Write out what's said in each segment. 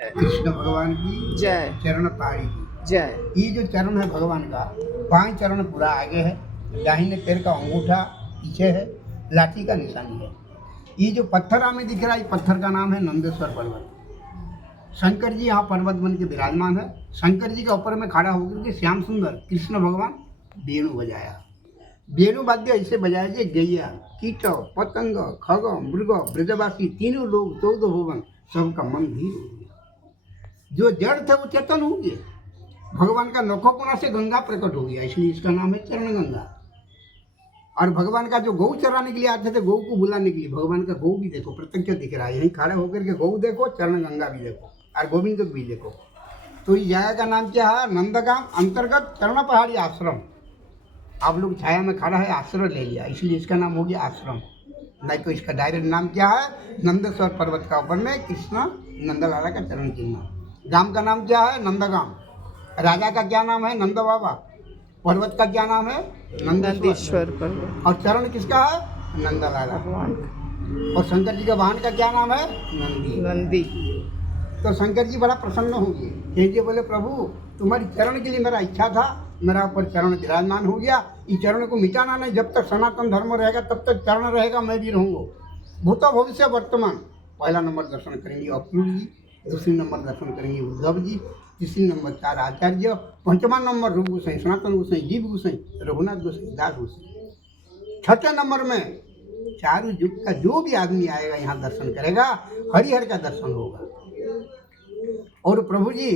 कृष्ण भगवान की जय चरण पाड़ी की जय। ये जो चरण है भगवान का, बाएं चरण पूरा आगे है, दाहिने पैर का अंगूठा पीछे है, लाठी का निशानी है। ये जो पत्थर हमें दिख रहा है, इस पत्थर का नाम है नंदेश्वर पर्वत। शंकर जी यहाँ पर्वत बन के विराजमान है। शंकर जी के ऊपर में खड़ा होकर के श्याम सुंदर कृष्ण भगवान वेणु बजाया। वेणु वाद्य ऐसे बजाया जे गैया, कीट, पतंग, खग, मृग, ब्रजवासी तीनों लोग 14 भुवन सबका मन धीर हो गया। जो जड़ थे वो चेतन हो गए। भगवान का नखोपना से गंगा प्रकट हो गया, इसलिए इसका नाम है चरण गंगा। और भगवान का जो गौ चराने के लिए आते थे, गौ को बुलाने के लिए, भगवान का गौ भी देखो प्रत्यक्ष दिख रहा है। यहीं खड़े होकर के गौ देखो, चरण गंगा भी देखो और गोविंद भी देखो। तो इस जगह का नाम क्या है? नंदगाम अंतर्गत चरण पहाड़ी आश्रम। आप लोग छाया में खड़ा है, आश्रय ले लिया, इसलिए इसका नाम हो गया आश्रम। नहीं तो इसका डायरेक्ट नाम क्या है? नंदेश्वर पर्वत का ऊपर में कृष्ण नंदलाला का चरण चिन्ह। गांव का नाम क्या है? नंदगाम। राजा का क्या नाम है? नंद बाबा। पर्वत का क्या नाम है? नंदीश्वर पर्वत और चरण किसका है? नंदलाला। भगवान का। और शंकर जी का वाहन का क्या नाम है? नंदी। नंदी। तो शंकर जी बड़ा प्रसन्न हो गए। कह दिए, बोले प्रभु तुम्हारी चरण के लिए मेरा इच्छा था, मेरा ऊपर चरण विराजमान हो गया। इस चरण को मिटाना नहीं, जब तक सनातन धर्म रहेगा तब तक चरण रहेगा, मैं भी रहूँगा। भूत भविष्य वर्तमान। पहला नंबर दर्शन करेंगे अक्रूर जी, दूसरी नंबर दर्शन करेंगे उद्धव जी, तीसरी नंबर 4 आचार्य, पंचमा नंबर रूप गोसाई, सनातन गोसाई, जीव गोसाई, रघुनाथ गोसाई, दास गोसाई। छठे नंबर में चारों युग का जो भी आदमी आएगा यहाँ दर्शन करेगा, हरिहर का दर्शन होगा। और प्रभु जी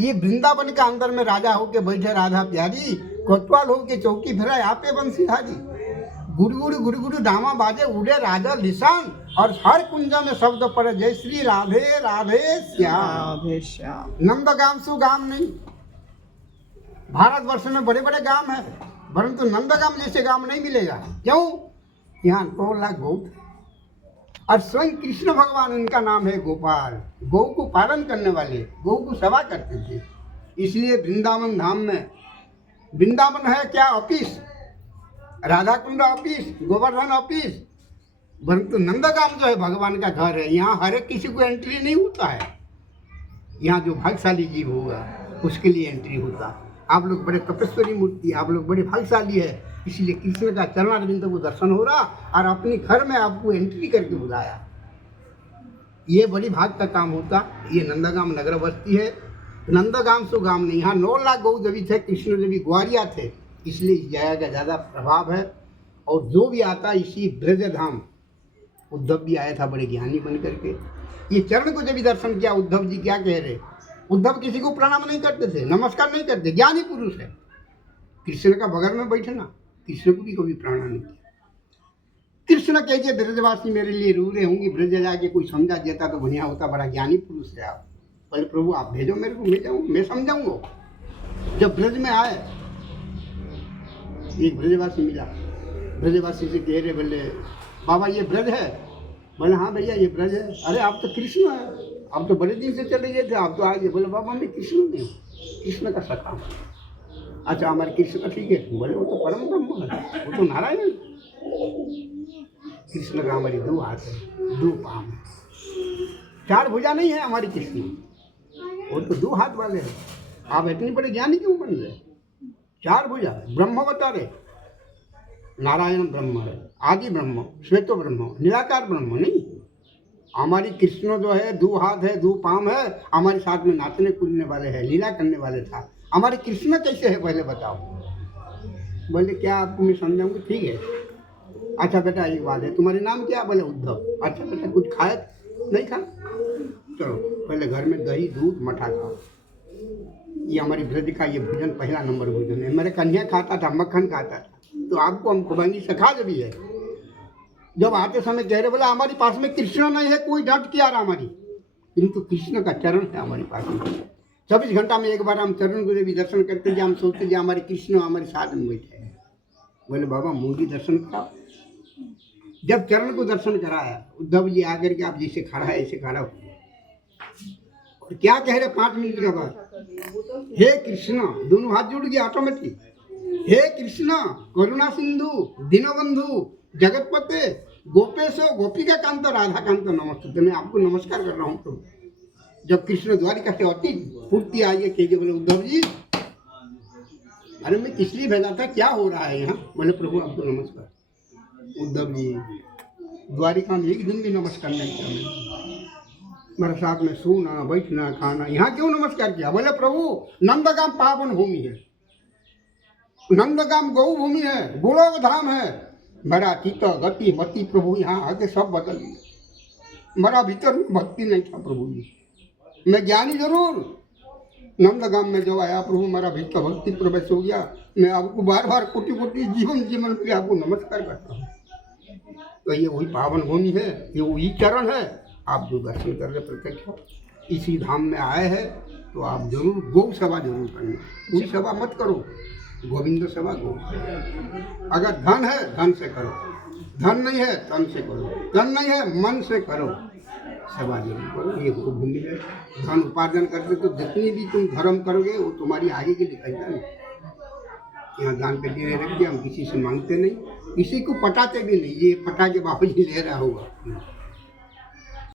ये वृंदावन का अंदर में राजा होके बैठे राधा प्यारी, कोतवाल होके चौकी फिरा आपे बंसीधारी। गुड़गुड़ गुड़गुड़ दामा बाजे उड़े राजा लिसान, और हर कुंजा में शब्द पड़े जय श्री राधे राधे श्याम। राधे श्याम। नंदगाम सु गाम नहीं। भारतवर्ष में बड़े बड़े गांव है, परंतु नंदगाम जैसे गांव नहीं मिलेगा। क्यों? यहाँ 2 लाख गौ थे और स्वयं कृष्ण भगवान, उनका नाम है गोपाल। गौ को पालन करने वाले, गौ को सेवा करते थे। इसलिए वृंदावन धाम में, वृंदावन है क्या? Office, Radha Kund office, Govardhan office, परंतु नंदगाम जो है भगवान का घर है। यहाँ हर एक किसी को एंट्री नहीं होता है। यहाँ जो भाग्यशाली जीव होगा उसके लिए एंट्री होता। आप लोग बड़े तपस्वी मूर्ति, आप लोग बड़े भाग्यशाली है, इसलिए कृष्ण का चरणारविंद को दर्शन हो रहा और अपने घर में आपको एंट्री करके बुलाया। ये बड़ी भाग का काम होता। ये नंदगाम नगर बस्ती है। नंदगाम सो गाम नहीं। यहाँ 9 लाख गौ जब थे, कृष्ण जब ग्वारिया थे, इसलिए इस जगह का ज़्यादा प्रभाव है। और जो भी आता इसी ब्रज धाम, उद्धव भी आया था बड़े ज्ञानी बन करके। ये चरण को जब भी दर्शन किया, उद्धव जी क्या कह रहे? उद्धव किसी को प्रणाम नहीं करते थे, नमस्कार नहीं करते, ज्ञानी पुरुष है। कृष्ण का बगल में बैठना, कृष्ण को भी कभी प्रणाम नहीं किया। कृष्ण कहिए ब्रजवासी मेरे लिए रू रहे होंगे, ब्रज जाके कोई समझा देता तो बढ़िया होता, बड़ा ज्ञानी पुरुष है आप। बोले प्रभु आप भेजो मेरे को, मैं जाऊँ, मैं समझाऊंगा। जब ब्रज में आए, एक ब्रजवासी मिला। ब्रजवासी से कह रहे, बोले बाबा ये ब्रज है? बोले हाँ भैया ये ब्रज है। अरे आप तो कृष्ण है, आप तो बड़े दिन से चले गए थे, आप तो आगे। बोले बाबा मैं कृष्ण नहीं हूँ, कृष्ण का सखा हूँ। अच्छा हमारे कृष्ण का ठीक है? बोले वो तो परम ब्रह्म है, वो तो नारायण है। कृष्ण का हमारी 2 हाथ है, 2 पाँव है, 4 भुजा नहीं है हमारी कृष्ण, वो तो 2 हाथ वाले हैं। आप इतनी बड़े ज्ञानी क्यों बन रहे? 4 भुजा। ब्रह्म बता रहे, नारायण ब्रह्म है, आदि ब्रह्म, श्वेतो ब्रह्म, निराकार ब्रह्म नहीं। हमारी कृष्ण जो है 2 हाथ है, 2 पाँव है, हमारे साथ में नाचने कूदने वाले हैं, लीला करने वाले था। हमारे कृष्ण कैसे है पहले बताओ। बोले क्या आपको मैं समझाऊंगी? ठीक है। अच्छा बेटा एक बात है, तुम्हारे नाम क्या? बोले उद्धव। अच्छा बेटा कुछ खाए? नहीं खा? चलो पहले घर में दही दूध मठा खाओ। ये हमारी ब्रज का ये भोजन पहला नंबर भोजन है। मेरे कन्या खाता था, मक्खन खाता था, तो आपको हम खुबानी सखा भी है। जब आते समय कह रहे, बोला हमारे पास में कृष्ण नहीं है, कोई डट के आ रहा हमारी, किंतु कृष्ण का चरण है हमारे पास में। 24 घंटा में एक बार हम चरण को भी दर्शन करते हैं, हम सोचते हैं हमारे कृष्ण हमारे साथ में बैठे हैं। बोले बाबा मुझे दर्शन कराओ। जब चरण को दर्शन कराया, उद्धव जी आकर के आप जैसे खड़ा है ऐसे खड़ा हो। और क्या कह रहे 5 मिनट के बाद? हे कृष्ण, दोनों हाथ जुड़ गए ऑटोमेटिक। हे कृष्ण करुणा सिंधु दीनबंधु जगतपते गोपेशो गोपिका कांत राधा कांत नमस्ते। मैं आपको नमस्कार कर रहा हूँ प्रभु। जब कृष्ण द्वारिका से अति फुर्ती आई है कि बोले उद्धव जी, अरे मैं किस लिए भेजा था, क्या हो रहा है यहाँ? बोले प्रभु आपको नमस्कार। उद्धव जी, द्वारिका में एक दिन भी नमस्कार नहीं किया, मेरे साथ में सोना बैठना खाना, यहाँ क्यों नमस्कार किया? बोले प्रभु नंदगाम पावन भूमि है, नंदगाम गौ भूमि है, गोलोक धाम है, मेरा चित्त गति मति प्रभु यहाँ आके सब बदल दिया। मेरा भीतर में भक्ति नहीं था प्रभु जी, मैं ज्ञानी जरूर, नंदगाम में जब आया प्रभु मेरा भीतर भक्ति प्रवेश हो गया। मैं आपको बार बार कोटि कोटि जीवन जीवन के लिए आपको नमस्कार करता हूँ। तो ये वही पावन भूमि है, ये वही चरण है। आप जो दर्शन कर रहे प्रत्यक्ष इसी धाम में आए हैं तो आप जरूर गौ सेवा जरूर करना। कोई सेवा मत करो, गोविंद सेवा गौ। अगर धन है धन से करो, धन नहीं है तन से करो, तन नहीं है मन से करो, सेवा जरूर करो। ये गौ भूमि है। धन उपार्जन करते तो जितनी भी तुम धर्म करोगे वो तुम्हारी आगे के लिए कहेगा नहीं। यहाँ दान पेटी नहीं रख दिया, हम किसी से मांगते नहीं, किसी को पटाते भी नहीं, ये पटा के बाबू जी ले रहा होगा।